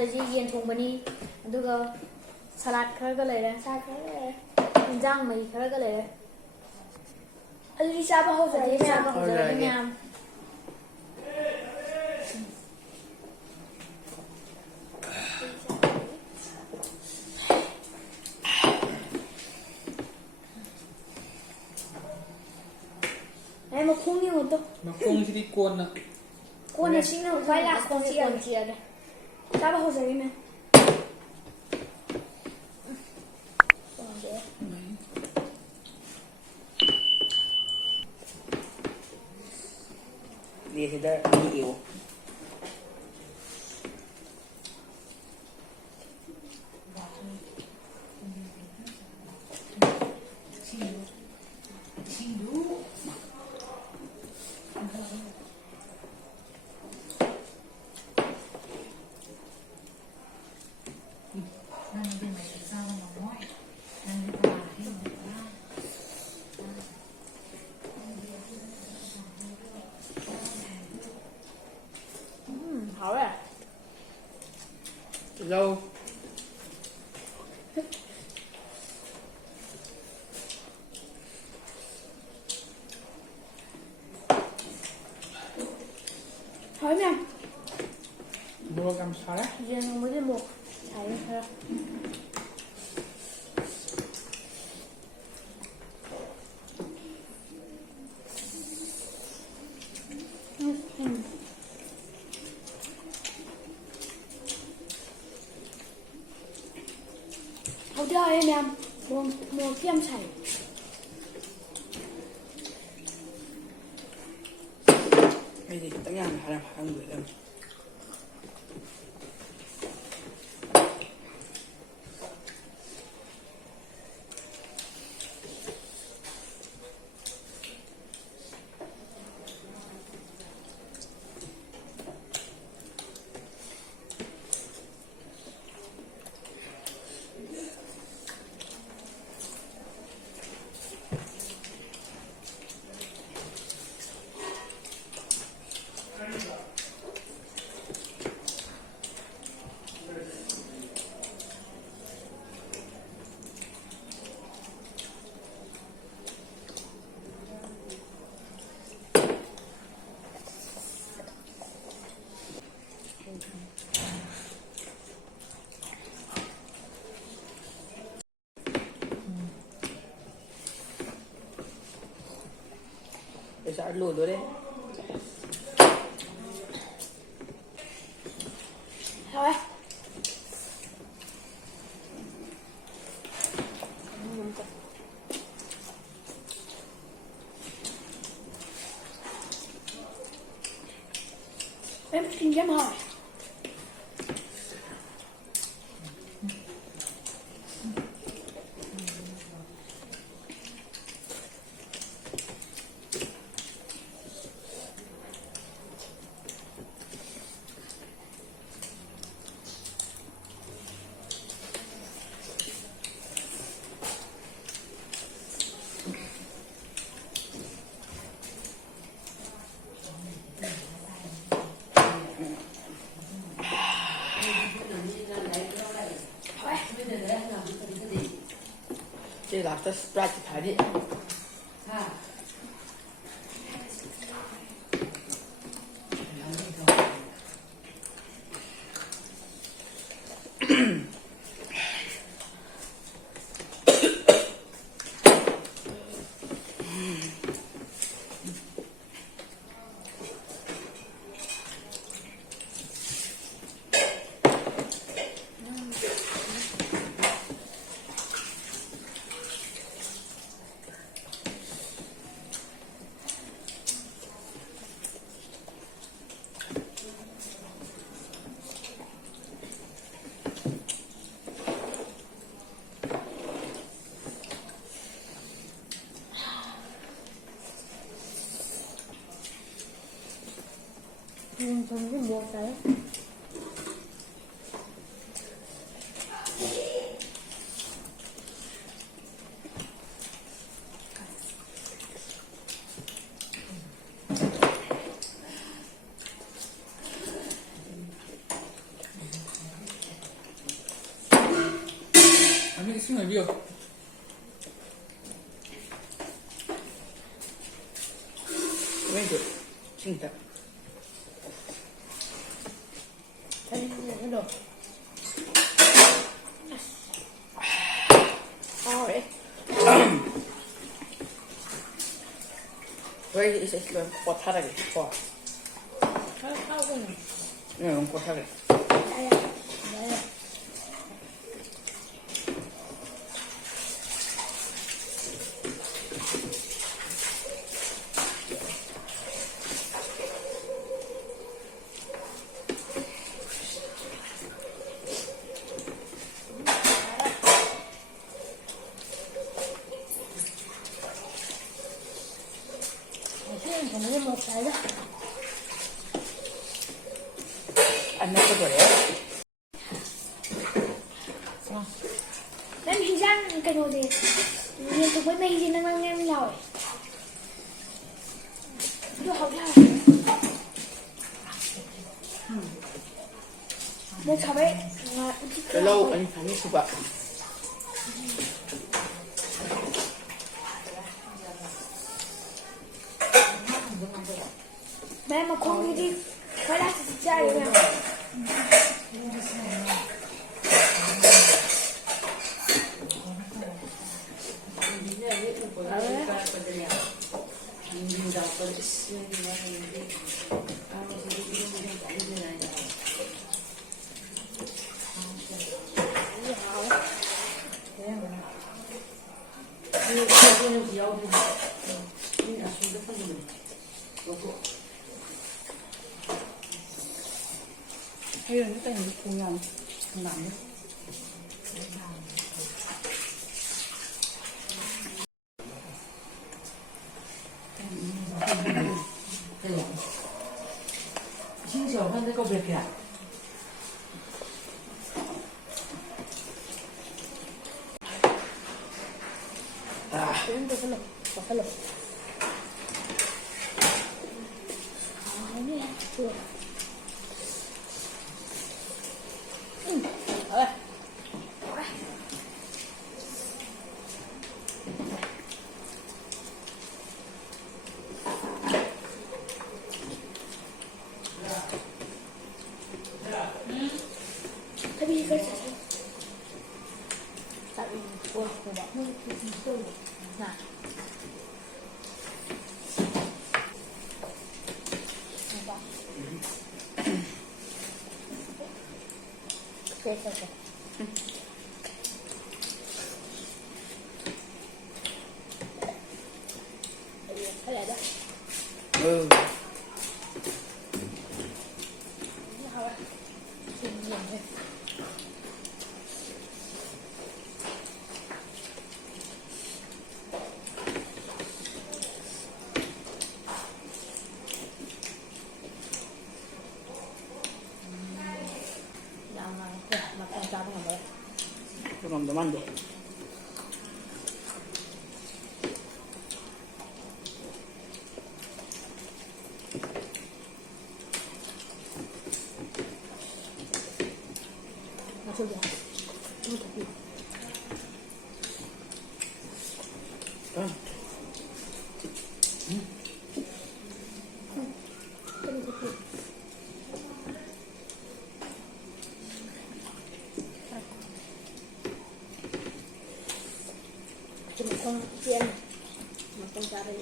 ꯑꯗꯒꯤ ꯌꯦꯟ ꯊꯣꯡꯕꯅꯤ ꯑꯗꯨꯒ ꯁꯂꯥꯠ ꯈꯔꯒ ꯂꯩꯔꯦ ꯁꯂꯥꯠ ꯈꯔ ꯂꯩꯔꯦ ꯏꯟꯖꯥꯡ ꯃꯍꯤ ꯈꯔꯒ ꯂꯩꯔꯦ ꯑꯗꯨꯗꯤ ꯆꯥꯕ ꯍꯧꯖꯔꯦ ꯃꯌꯥꯝ ꯃꯈꯣꯡ ꯌꯦꯡꯉꯣꯇꯣ ꯃꯈꯣꯡꯁꯤꯗꯤ ꯀꯣꯟꯅ ꯁꯤꯅ ꯈ꯭ꯋꯥꯏ ꯂꯥꯁ ꯆꯤꯛꯑꯒꯦ ꯆꯥꯕ ꯍꯧꯖꯔꯤ ꯃꯌꯥꯝ ꯁꯤꯗ ꯌꯦꯛꯑꯣ hảo à lâu thôi nha mua cam sao đấy riêng mới đi một thấy thôi Hầu chơi em em mua kem chảy cái gì tất cả là phải người đâu để sao lùi rồi đấy thôi em xin chấm hỏi đây là cái Sprite thái đi Trong cái bột đấy ꯃꯩꯗꯨ ꯁꯤꯡꯗ ꯑꯩꯗꯣ ꯍꯥꯎꯔꯦ ꯍꯣꯏ 이제 이거 꽂아라게 꽂아 하고는 이거 꽂아라게 아야 아야 저는 못 살다. 안 넣어도 그래 Nên hình dạng cái đồ gì nhìn từ với mày gì năng năng em rồi đưa học ra đưa cháu ấy cái lâu anh phải chụp ạ mẹ mà không đi phải là trai rồi nè 이런 일단 공연 나네 신시원 한데 거 몇 개야? đến từ cái lục và cái lục nè chưa rồi cái gì cái gì tại vì của bạn nó tôi nè ok ok cái này đó ừ 그럼 너무 안 돼. 나 저기야 이거 거기 응. 저기 거기 chỉ một con kia này một con ra đây